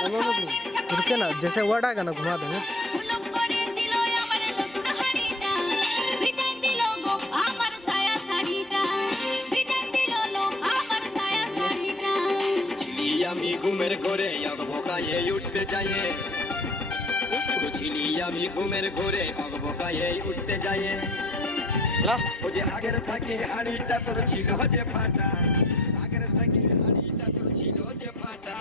रुके ना, जैसे वर्ड आएगा ना घुमा देंगे। আমি ঘুমের ঘরে অগবকায়ে উঠতে যাইয়ে, বুঝিনি আমি ঘুমের ঘরে অগবকায়ে উঠতে যাইয়ে। ও যে আগের থাকি হাড়িটা তোর ছিল যে ফাটা, আগের থাকি হাড়িটা তোর ছিল যে ফাটা।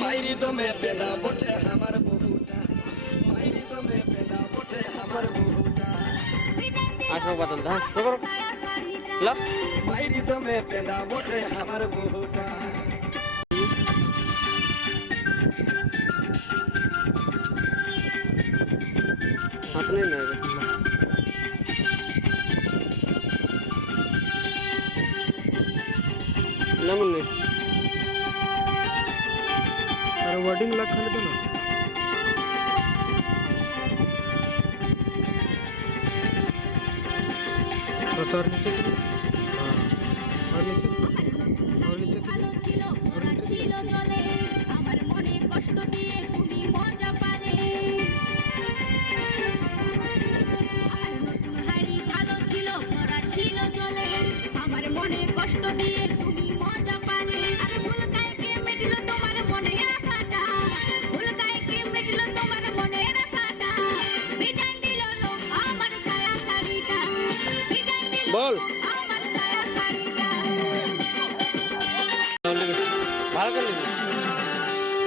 মাইরি দমে পেদা বটে আমার বহুটা, মাইরি দমে পেদা বটে আমার বহুটা। আসো বাদল দা শুরু করো। মাইরি দমে পেদা বটে আমার বহুটা। हाथ नहीं ना लेमन नहीं अरे वर्डिंग लग कर दो ना। बस और नीचे कीजिए। हाँ और नीचे और नीचे कीजिए और नीचे कीजिए। बोल ভালো করে লিখি।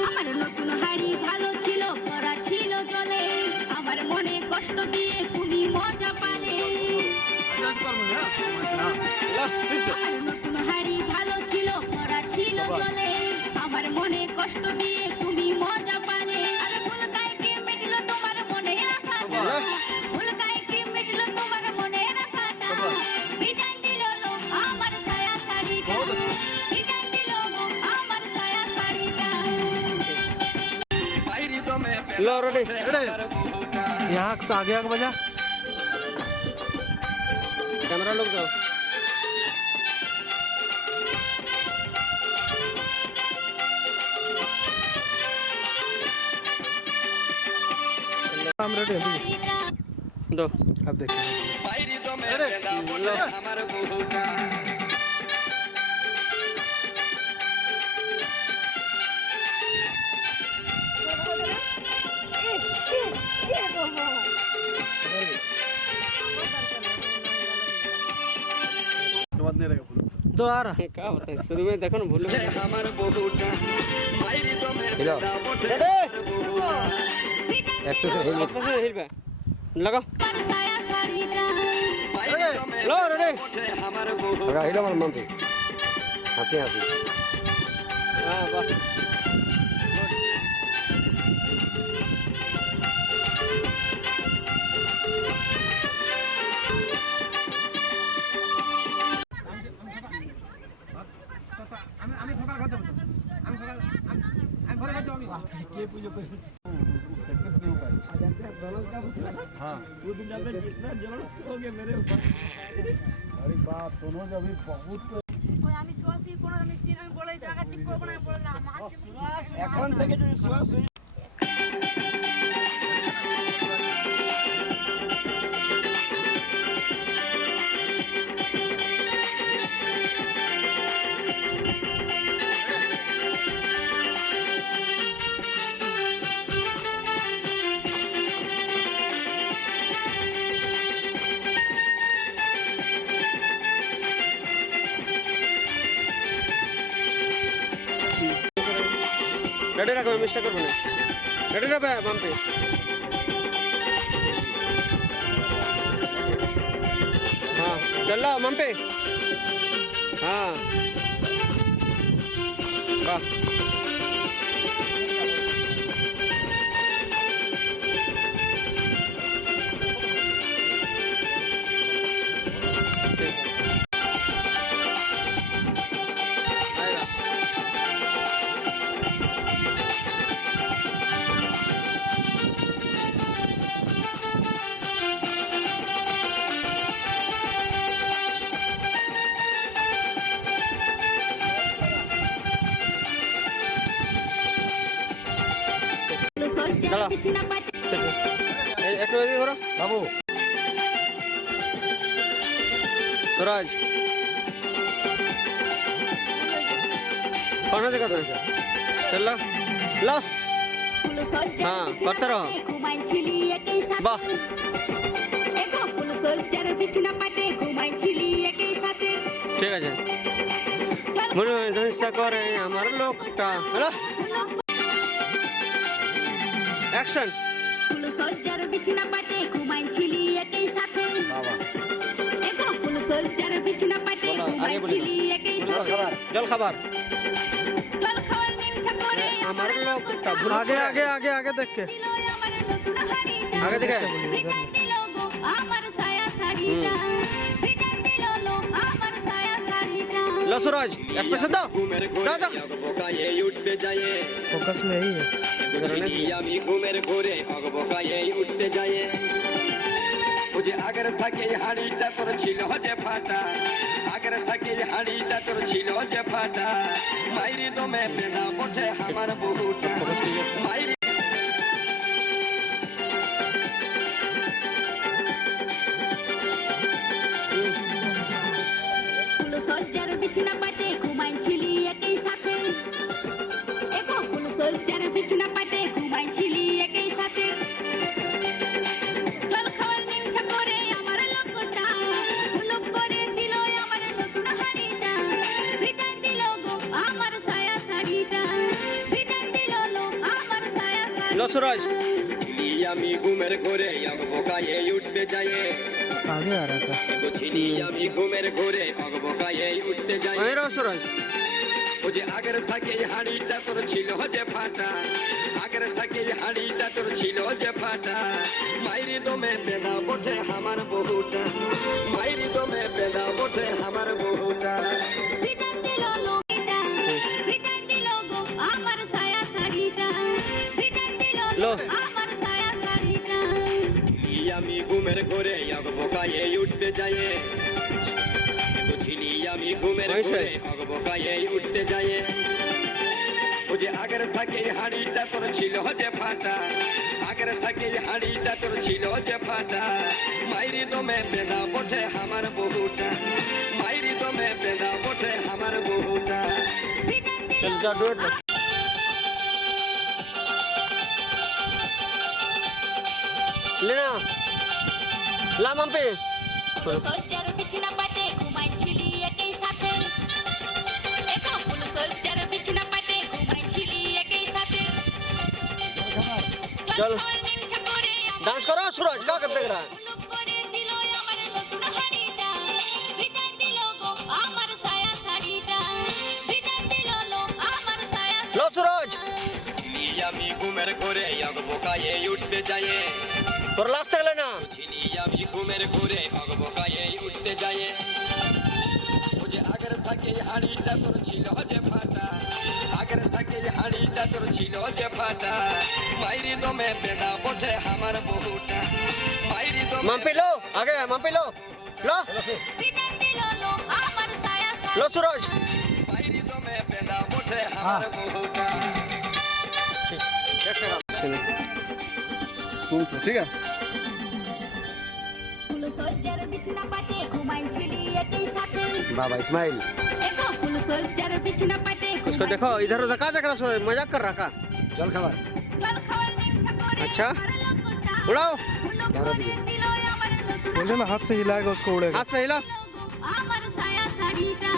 আমার নতুন হাড়ি ভালো ছিল, ভরা ছিল জলে, আমার মনে কষ্ট দিয়ে তুমি মজা পালে। আমার নতুন হাড়ি ভালো ছিল, ভরা ছিল জলে, আমার মনে কষ্ট দিয়ে তুমি মজা পালে। আর ভুল গায়ে মিটল তোমার মনে আশাটা, ভুল গায়ে মিটল তোমার মনে আশাটা। বিদায় দিল আমার ছায়া শাড়িটা, বিদায় দিল আমার ছায়া শাড়িটা। लो रेडी यहाँ से आगे आगे बजा। कैमरा लोग जाओ। हम रेडी हैं दो अब देखिए। दो आ रहा क्या होता है शुरू में देखो ना भूल আমার বহুটা মাইরি দমে हेलो পেদা বটে एक्सप्रेशन हेल हिलबे लगा ছায়া শাড়িটা। মাইরি দমে लो रेडी বটে আমার বহুটা। लगा हेलो मार मम्मी हंसी हंसी हां वाह আমি সকাল খাতে আমি সকাল আমি ঘরে খাতে আমি কে পুজো করে सक्सेस नहीं हो पाए जानते हैं जलस का हाँ वो दिन जानते हैं कितना जलस करोगे मेरे ऊपर। अरे बात सुनो जब भी बहुत ওই আমি সোয়াসি কোন আমি সিন আমি বলে জায়গা ঠিক করব না বললাম এখন থেকে যদি শ্বাস रेडी रखो मिस्टेक करबो ना रेडी रे बम पे हां चलो मम पे हां वाह সজ্জার দাঁড়াও। বিছানা পাতে একটু এদিকে করো বাবু সুরাজ কौन देखा था चल ला ला ফুল সজ্জার হ্যাঁ, বিছানা করতে রহো। পাতে ঘুমাইছিলি একই সাথে বাহ। দেখো ফুল সজ্জার বিছানা পাতে ঘুমাইছিলি একই সাথে ঠিক আছে মনে হয় ধৈর্য করে আমার লোকটা হ্যালো অ্যাকশন ফুল সজ্জার বিছানা পাতে ঘুমাইছিলি একই সাথে দেখো ফুল সজ্জার বিছানা পাতে বলো, আগে বলে ঘুমাইছিলি একই সাথে জল খাবার জল খাওয়ার নিংছা করে আমার লোকটা ভুল आगे आगे आगे आगे देख के দিল আমার নতুন হাড়ি আগে দেখে ভিটান দিল গো আমার সায়া শাড়িটা ভিটান দিল লো আমার সায়া শাড়িটা लो सूरज एक्सप्रेशन दो ঘুমের ঘোরে দাদা। অগবকায়ে উঠতে যায় फोकस में ही है আমি ঘুমের ঘোরে অগবকায়ে উঠতে যায় ও যে আগের থাকে হাড়িটা তোর ছিল যে ফাটা আগের থাকে হাড়িটা তোর ছিল যে ফাটা মাইরি দমে পেনা পড়ে আমার বহুটা মাইরি ফুল সজ্জার বিছানা পাতে ঘুমাইছিলি একই সাথে দেখো ফুল সজ্জার বিছানা পাতে ঘুমাইছিলি একই সাথে জল খাওয়ার নিংছা করে আমার লোকটা হুলুক করে দিল আমার নতুন হাড়িটা ভিটান দিল গো আমার সায়া শাড়িটা ভিটান দিল লো আমার সায়া लो सूरज আমি ঘুমের ঘোরে অগবকায়ে উঠতে যায় आगे आ रहा था বুঝিনি আমি ঘুমের ঘোরে অগবকায়ে উঠতে যায় वहीं रहो सूरज ও যে আগের থাকে হাড়িটা তোর ছিল যে ফাটা আগের থাকে হাড়িটা তোর ছিল যে ফাটা মাইরি দমে পেনা পড়ে আমার বহুটা মাইরি দমে পেনা পড়ে আমার বহুটা ভিটান দিল লো ভিটান দিল গো আমার সায়া শাড়িটা ভিটান দিল লো। লো আমার সায়া শাড়িটা আমি ঘুমের ঘোরে অগবকায়ে উঠতে যায় বুঝিনি আমি ঘুমের ওই ঘোরে সে। অগবকায়ে উঠতে যায় ও যে আগের থাকে হাড়িটা তোর ছিল যে ফাটা আগের থাকে হাড়িটা তোর ছিল যে ফাটা মাইরি দমে পেনা পড়ে আমার বহুটা মাইরি দমে পেনা পড়ে আমার বহুটা चल जा डोर ले लेना ला मम्पी সজ্জার বিছানা পাতে ঘুমাইছিলি একই সাথে দেখো ফুল সজ্জার বিছানা পাতে ঘুমাইছিলি একই সাথে চল। খাওয়ার নিংছা করে डांस करो सूरज क्या कर देख रहा है হুলুক করে দিল আমার নতুন হাড়িটা ভিটান দিল গো আমার সায়া শাড়িটা ভিটান দিল লো আমার সায়া लो सूरज আমি ঘুমের ঘোরে অগবকায়ে উঠতে যায় তোর লাস্ট থেকে लेना চিনি আমি ঘুমের ঘুরে অগবকায়ে উঠতে যায় ও যে আগের থাকে হাড়িটা তোর ছিল যে ফাটা আগের থাকে হাড়িটা তোর ছিল যে ফাটা মাইরি দমে পেনা পড়ে আমার বহুটা মাইরি দমে मम्पी लो आगे मम्पी लो लो ভিটান দিল লো আমার সায়া लो सूरज মাইরি দমে পেনা পড়ে আমার বহুটা सुन से ठीक है ফুল সজ্জার বিছানা পাতে ঘুমাইছিলি একই সাথে बाबा इस्माइल দেখো ফুল সজ্জার বিছানা পাতে उसको देखो इधर उधर क्या देख रहा है मजाक कर रहा का जल खबर জল খাওয়ার নিংছা করে अच्छा আমার লোকটা उड़ाओ হুলুক कैमरा করে दिखे দিল আমার নতুন बोले ना हाथ से हिलाएगा उसको उड़ेगा हाथ से हिला আমার সায়া শাড়িটা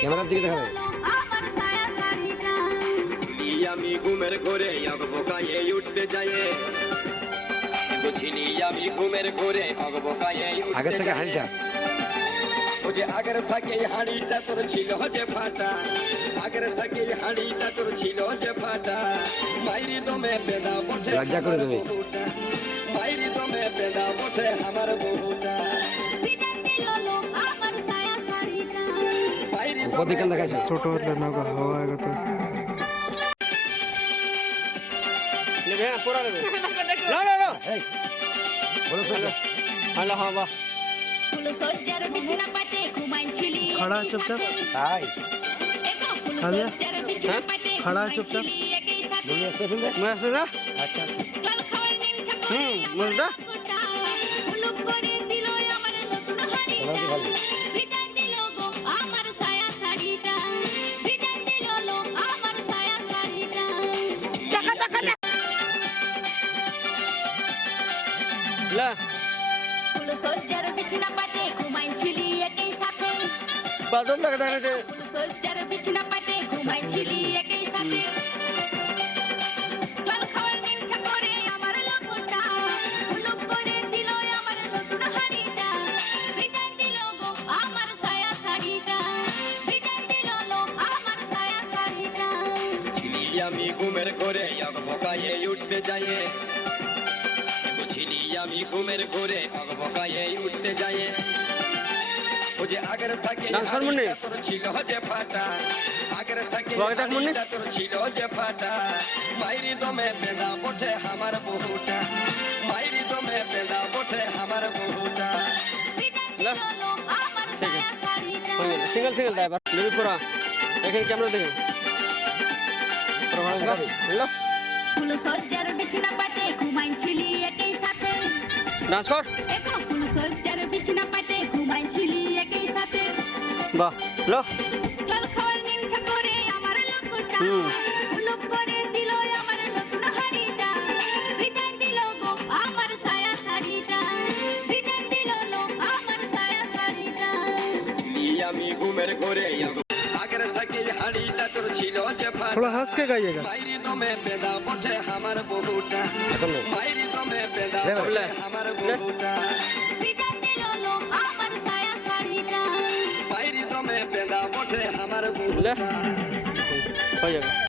कैमरा दिखे दिखावे আমার সায়া শাড়িটা আমি ঘুমের ঘোরে অগবকায়ে উঠতে যায় বুঝিনি আমি ঘুমের ঘোরে অগবকায়ে आगे উঠতে तक যায় हाड़ीटा ও যে আগের থাকে হাড়িটা তোর ছিল যে ফাটা আগের থাকে হাড়িটা তোর ছিল যে ফাটা মাইরি দমে পেনা পড়ে লজ্জা করে দেবে। মাইরি দমে পেনা পড়ে আমার বহুটা ভিটান দিল লো আমার সায়া শাড়িটা মাইরি ऊपर दिखन दिखा छोटा और लेना होगा हवा आएगा तो ले भैया पूरा ले लो लो लो बोलो सर हेलो हाँ वाह ফুল সজ্জার বিছানা পাতে ঘুমাইছিলি खड़ा একই चुपचाप সাথে। हाय দেখো ফুল আলিয়া? সজ্জার বিছানা হ্যাঁ? পাতে खड़ा है चुपचाप ঘুমাইছিলি একই সাথে। বলুন একটা শুনলে मैं सुना আচ্ছা আচ্ছা জল খাওয়ার নিংছা করে मुर्दा কুটা হুলুক করে দিল আমার নতুন হাড়িটা ক্যামেরা কি ভালো ভিটান দিল গো আমার সায়া শাড়িটা ভিটান দিল লো আমার সায়া শাড়িটা দেখা দেখা ला ফুল সজ্জার বিছনা পাতে ঘুমাইছিলি একই সাথে बादल लग रहा है ফুল সজ্জার বিছনা পাতে ঘুমাইছিলি একই সাথে জল খাওয়ার নিংছা করে আমার লোকটা হুলুক করে দিল আমার নতুন হাড়িটা ভিটান দিল গো আমার সায়া শাড়িটা ভিটান দিল লো আমার সায়া শাড়িটা ছিলি আমি ঘুমের ঘরে অগবকায়ে উঠতে যাইয়ে ছিলি আমি ঘুমের ঘরে অগবকায়ে উঠতে যাইয়ে ও যে আগের থাকে ডান্স হারমোনি। হাড়িটা তোর ছিল যে ফাটা আগের থাকে ওয়াইটা হারমোনি। হাড়িটা তোর ছিল যে ফাটা মাইরি দমে বেদা বটে আমার বহুটা মাইরি দমে বেদা বটে আমার বহুটা ভিটান দিল লো আমার সায়া শাড়িটা सिंगल सिंगल ड्राइवर लेवी पूरा देखें कैमरा देखें पूरा भाड़ा का लो ফুল সজ্জার বিছনা পাতে ঘুমাইছিলি একই সাথে डांस कर একো ফুল সজ্জার বিছনা পাতে ঘুমাইছিলি একই সাথে वाह लो জল খাওয়ার নিংছা করে আমার লোকটা হুলুক করে দিল আমার নতুন হাড়িটা ভিটান দিল গো আমার সায়া শাড়িটা ভিটান দিল লো আমার সায়া শাড়িটা ছিলি আমি ঘুমের ঘরে আগের থাকে হাড়িটা তোর ছিল যে ফাটা थोड़ा हंस के गाइएगा মাইরি দমে বেদা বটে আমার বহুটা এখন নেই। মাইরি দমে বেদা লে, বটে লে। আমার বহুটা ভিটান দিল লো আমার সায়া শাড়িটা মাইরি দমে বেদা বটে আমার বহুটা ले हो जाएगा